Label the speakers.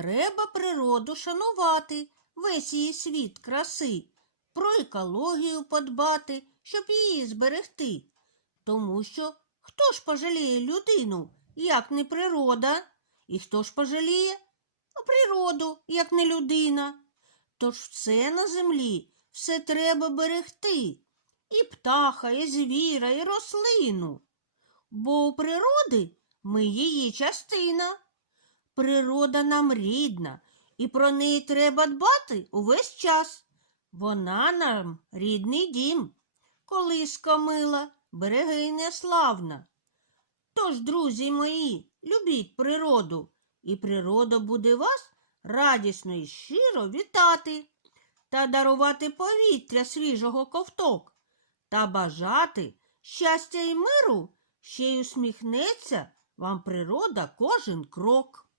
Speaker 1: Треба природу шанувати, весь її світ краси, про екологію подбати, щоб її зберегти. Тому що хто ж пожаліє людину, як не природа? І хто ж пожаліє? А природу, як не людина. Тож все на землі, все треба берегти. І птаха, і звіра, і рослину. Бо у природи ми її частина. Природа нам рідна, і про неї треба дбати увесь час. Вона нам рідний дім, колиска мила, берегиня славна. Тож, друзі мої, любіть природу, і природа буде вас радісно і щиро вітати та дарувати повітря свіжого ковток та бажати щастя і миру, ще й усміхнеться вам природа кожен крок.